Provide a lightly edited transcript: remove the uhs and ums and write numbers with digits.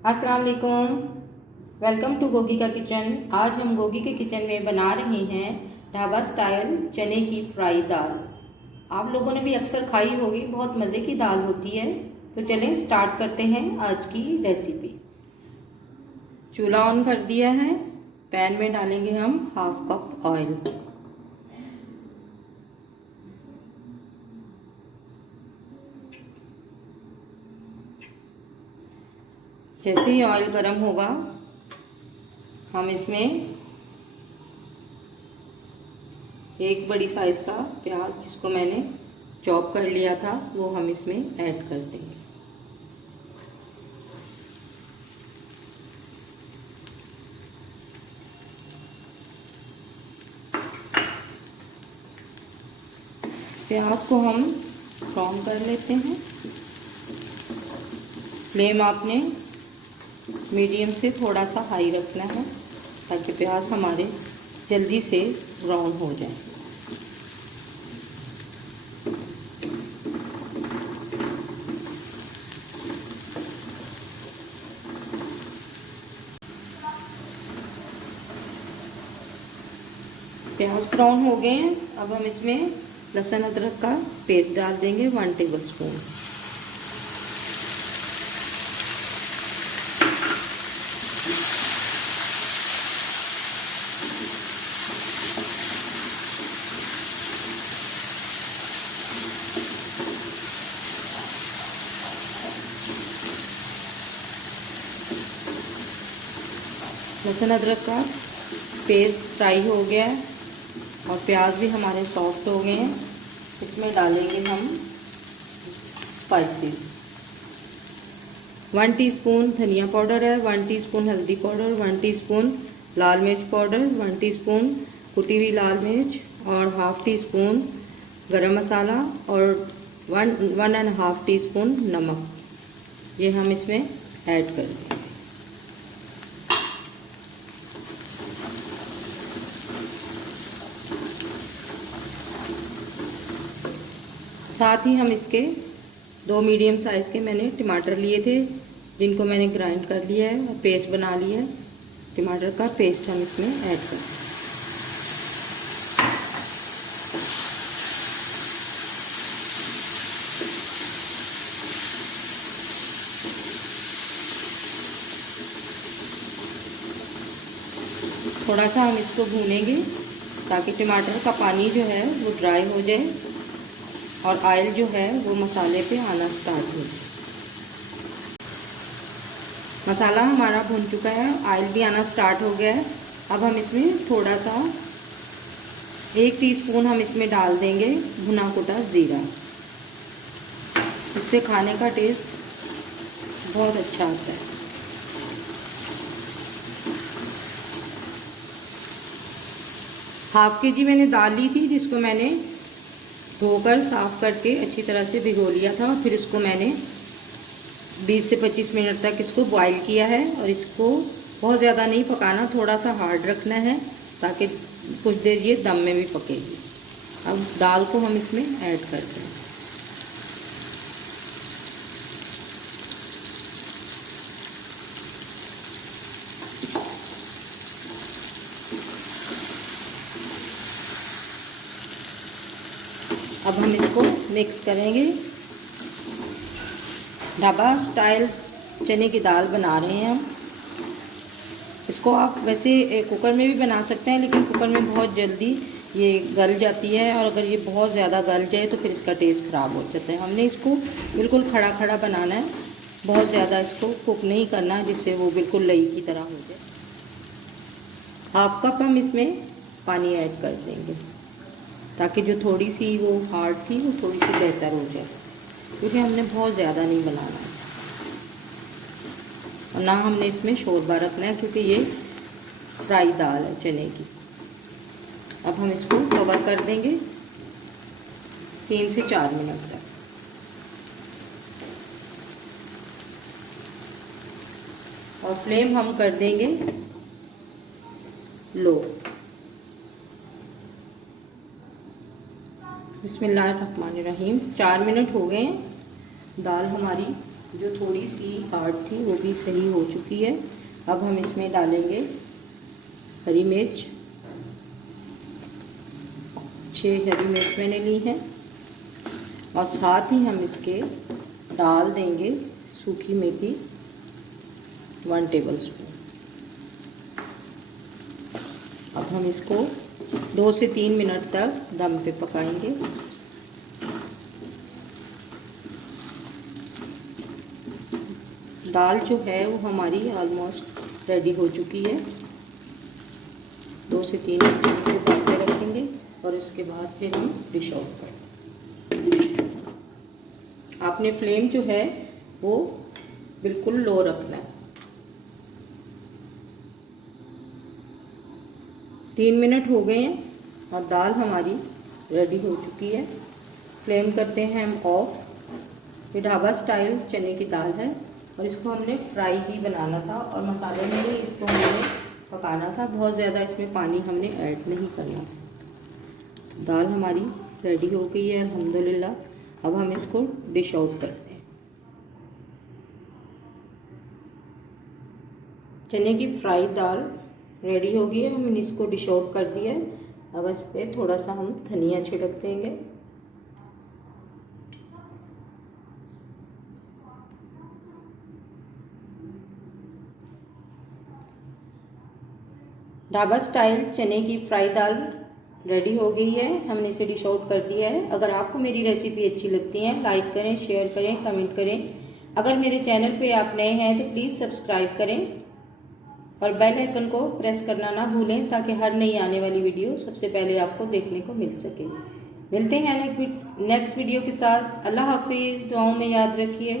अस्सलाम वालेकुम। Welcome to Gogi का किचन। आज हम गोगी के किचन में बना रहे हैं ढाबा स्टाइल चने की फ्राई दाल। आप लोगों ने भी अक्सर खाई होगी, बहुत मज़े की दाल होती है। तो चलें स्टार्ट करते हैं आज की रेसिपी। चूल्हा ऑन कर दिया है। पैन में डालेंगे हम 1/2 कप ऑयल। जैसे ही ऑयल गर्म होगा हम इसमें एक बड़ी साइज़ का प्याज, जिसको मैंने चॉप कर लिया था, वो हम इसमें ऐड कर देंगे। प्याज को हम ब्राउन कर लेते हैं। फ्लेम आपने मीडियम से थोड़ा सा हाई रखना है ताकि प्याज हमारे जल्दी से ब्राउन हो जाए। प्याज ब्राउन हो गए हैं। अब हम इसमें लहसुन अदरक का पेस्ट डाल देंगे 1 टेबल स्पून। लहसुन अदरक का पेस्ट फ्राई हो गया है और प्याज भी हमारे सॉफ्ट हो गए हैं। इसमें डालेंगे हम स्पाइसेस। 1 टीस्पून धनिया पाउडर है, 1 टीस्पून हल्दी पाउडर, 1 टीस्पून लाल मिर्च पाउडर, 1 टीस्पून कुटी हुई लाल मिर्च और 1/2 टीस्पून गरम मसाला और 1.5 टीस्पून नमक, ये हम इसमें ऐड कर देंगे। साथ ही हम इसके 2 मीडियम साइज़ के मैंने टमाटर लिए थे, जिनको मैंने ग्राइंड कर लिया है और पेस्ट बना लिया है। टमाटर का पेस्ट हम इसमें ऐड कर दें। थोड़ा सा हम इसको भूनेंगे ताकि टमाटर का पानी जो है वो ड्राई हो जाए और ऑयल जो है वो मसाले पे आना स्टार्ट हो जाए। मसाला हमारा भून चुका है, ऑयल भी आना स्टार्ट हो गया है। अब हम इसमें थोड़ा सा 1 टीस्पून हम इसमें डाल देंगे भुना कुटा ज़ीरा। इससे खाने का टेस्ट बहुत अच्छा आता है। हाफ के जी मैंने दाल ली थी, जिसको मैंने धोकर साफ़ करके अच्छी तरह से भिगो लिया था। फिर इसको मैंने 20 से 25 मिनट तक इसको बॉईल किया है और इसको बहुत ज़्यादा नहीं पकाना, थोड़ा सा हार्ड रखना है ताकि कुछ देर ये दम में भी पकेगी। अब दाल को हम इसमें ऐड करते हैं। अब हम इसको मिक्स करेंगे। ढाबा स्टाइल चने की दाल बना रहे हैं हम। इसको आप वैसे कुकर में भी बना सकते हैं, लेकिन कुकर में बहुत जल्दी ये गल जाती है और अगर ये बहुत ज़्यादा गल जाए तो फिर इसका टेस्ट ख़राब हो जाता है। हमने इसको बिल्कुल खड़ा खड़ा बनाना है, बहुत ज़्यादा इसको कुक नहीं करना है, जिससे वो बिल्कुल लई की तरह हो जाए। 1/2 कप हम इसमें पानी ऐड कर देंगे ताकि जो थोड़ी सी वो हार्ड थी वो थोड़ी सी बेहतर हो जाए, क्योंकि हमने बहुत ज़्यादा नहीं बनाना है और ना हमने इसमें शोरबा रखना है, क्योंकि ये फ्राई दाल है चने की। अब हम इसको कवर कर देंगे 3 से 4 मिनट तक। और फ्लेम हम कर देंगे लो। बिस्मिल्लाहिर्रहमानिर्रहीम। 4 मिनट हो गए हैं, दाल हमारी जो थोड़ी सी हार्ड थी वो भी सही हो चुकी है। अब हम इसमें डालेंगे हरी मिर्च, 6 हरी मिर्च मैंने ली है, और साथ ही हम इसके डाल देंगे सूखी मेथी 1 टेबलस्पून। अब हम इसको 2 से 3 मिनट तक दम पे पकाएंगे। दाल जो है वो हमारी ऑलमोस्ट रेडी हो चुकी है। 2 से 3 मिनट इसे दम पे रखेंगे और इसके बाद फिर हम डिश आउट करेंगे। आपने फ्लेम जो है वो बिल्कुल लो रखना है। 3 मिनट हो गए हैं और दाल हमारी रेडी हो चुकी है। फ्लेम करते हैं हम ऑफ। ये ढाबा स्टाइल चने की दाल है और इसको हमने फ्राई ही बनाना था और मसाले में ही इसको हमने पकाना था। बहुत ज़्यादा इसमें पानी हमने ऐड नहीं करना था। दाल हमारी रेडी हो गई है अल्हम्दुलिल्लाह। अब हम इसको डिश आउट करते हैं। चने की फ्राई दाल रेडी हो गई है। हमने इसको डिश आउट कर दिया है। अब इस पर थोड़ा सा हम धनिया छिड़क देंगे। ढाबा स्टाइल चने की फ्राई दाल रेडी हो गई है। हमने इसे डिश आउट कर दिया है। अगर आपको मेरी रेसिपी अच्छी लगती है लाइक करें, शेयर करें, कमेंट करें। अगर मेरे चैनल पे आप नए हैं तो प्लीज़ सब्सक्राइब करें और बेल आइकन को प्रेस करना ना भूलें ताकि हर नई आने वाली वीडियो सबसे पहले आपको देखने को मिल सके। मिलते हैं नेक्स्ट वीडियो के साथ। अल्लाह हाफिज़। दुआओं में याद रखिए।